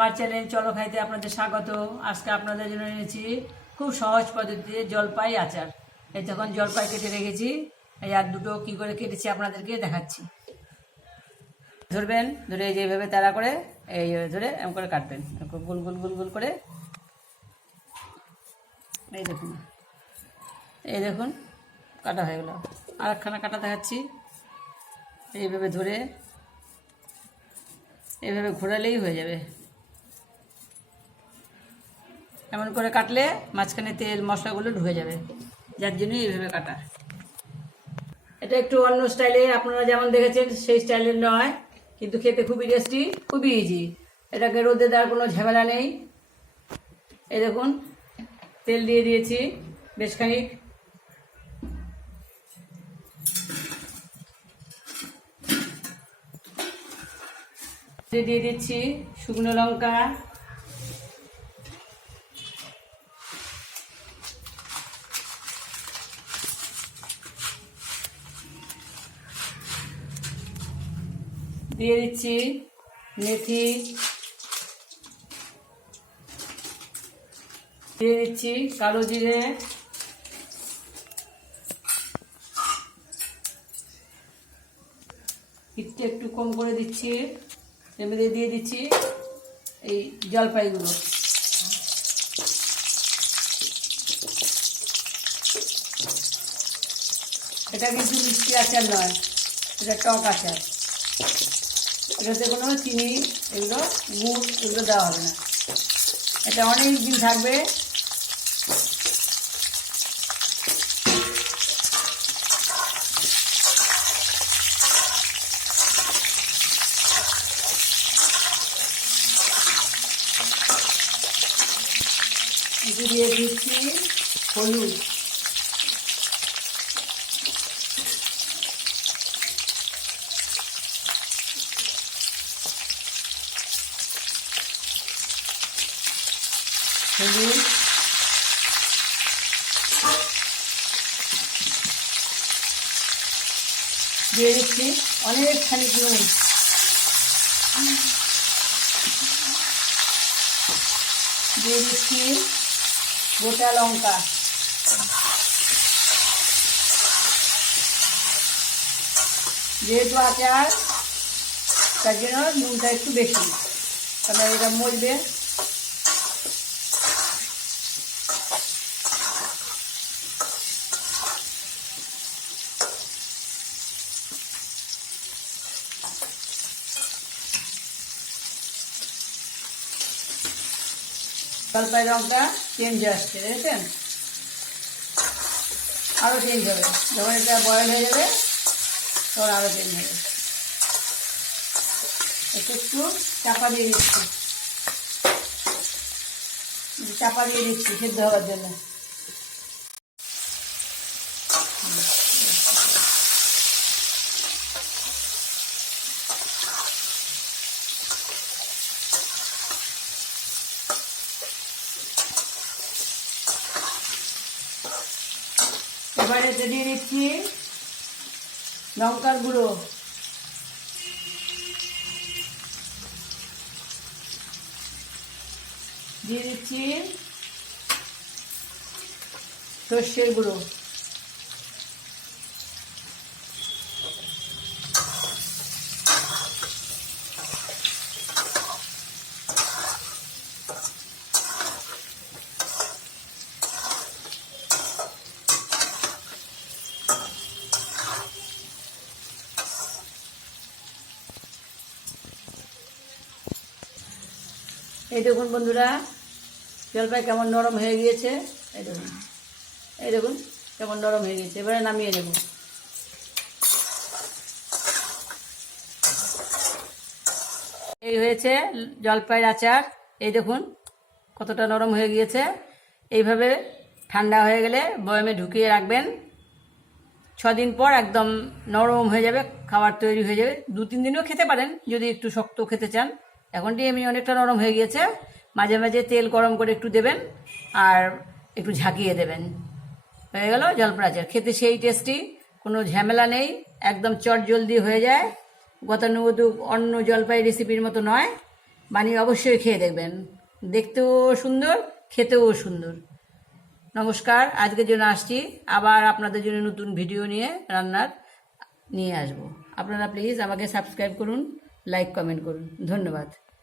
আমার চ্যানেল চলো খাইতে আপনাদের স্বাগত। আজকে আপনাদের জন্য এনেছি খুব সহজ পদ্ধতিতে জলপাই আচার। এই তখন জলপাই কেটে রেখেছি। এই আর দুটো কি করে কেটেছি আপনাদেরকে দেখাচ্ছি। ধরবেন, ধরে এই যে এইভাবে তাড়া করে, এই ধরে এম করে কাটবেন। গোল গোল গোল গোল করে। এই দেখুন এই দেখুন, কাটা হয়ে গেল। আর একখানা কাটা দেখাচ্ছি। এইভাবে ধরে, এইভাবে ঘোরালেই হয়ে যাবে। এমন করে কাটলে মাঝখানে তেল, মশলাগুলো ঢুকে যাবে। যার জন্য এইভাবে কাটা। এটা একটু অন্য স্টাইলে, আপনারা যেমন দেখেছেন, সেই স্টাইলের নয়, কিন্তু খেতে খুবই টেস্টি খুবই ইজি এটাকে রোদে দেওয়ার কোনো ঝামেলা নেই। এই দেখুন, তেল দিয়ে দিয়েছি বেশ খানিক। দিয়ে দিচ্ছি শুকনো লঙ্কা। দিয়ে দিচ্ছি মেথি। দিয়ে দিচ্ছি কালো জিরে। একটু একটু কম করে দিচ্ছি। মধ্যে দিয়ে দিচ্ছি এই জলপাইগুলো। এটা কিন্তু মিষ্টি আচার নয়, এটা টক আচার। এটাতে কোনো চিনি, এগুলো গুড়, এগুলো দেওয়া হবে না। এটা অনেক দিন থাকবে। দিয়ে দিচ্ছি হলুদ। হলুদ দিয়ে দিচ্ছি। অনেকখানি নুন। দিয়ে দিচ্ছি গোটা লঙ্কা। যেহেতু আচার তার জন্য নুনটা একটু বেশি। কারণ এটা মজবে। জলপাই রঙটা চেঞ্জ আসছে, দেখেছেন? আরও চেঞ্জ হবে। যখন এটা বয়েল হয়ে যাবে, তখন আরও চেঞ্জ হবে। একটু একটু চাপা দিয়ে দিচ্ছি। চাপা দিয়ে দিচ্ছি, সেদ্ধ হওয়ার জন্য। এবারে এতে দিয়ে দিচ্ছি লঙ্কার গুঁড়ো। দিয়ে দিচ্ছি সর্ষের গুঁড়ো। এই দেখুন বন্ধুরা, জলপাই কেমন নরম হয়ে গিয়েছে। এই দেখুন এই দেখুন কেমন নরম হয়ে গেছে এবারে নামিয়ে নেব। এই হয়েছে জলপাইয়ের আচার। এই দেখুন কতটা নরম হয়ে গিয়েছে। এইভাবে ঠান্ডা হয়ে গেলে বয়ামে ঢুকিয়ে রাখবেন। দিন পর একদম নরম হয়ে যাবে, খাবার তৈরি হয়ে যাবে। দু তিন দিনও খেতে পারেন, যদি একটু শক্ত খেতে চান। এখনটি এমনি অনেকটা নরম হয়ে গিয়েছে। মাঝে মাঝে তেল গরম করে একটু দেবেন আর একটু ঝাঁকিয়ে দেবেন। হয়ে গেল জলপাই আচার খেতে সেই টেস্টি, কোনো ঝামেলা নেই, একদম চট জলদি হয়ে যায়। গতানুগতিক অন্য জলপাই রেসিপির মতো নয়। বানিয়ে অবশ্যই খেয়ে দেখবেন। দেখতেও সুন্দর, খেতেও সুন্দর। নমস্কার, আজকের জন্য আসছি। আবার আপনাদের জন্য নতুন ভিডিও নিয়ে, রান্নার নিয়ে আসব। আপনারা প্লিজ আমাকে সাবস্ক্রাইব করুন লাইক কমেন্ট করুন। ধন্যবাদ।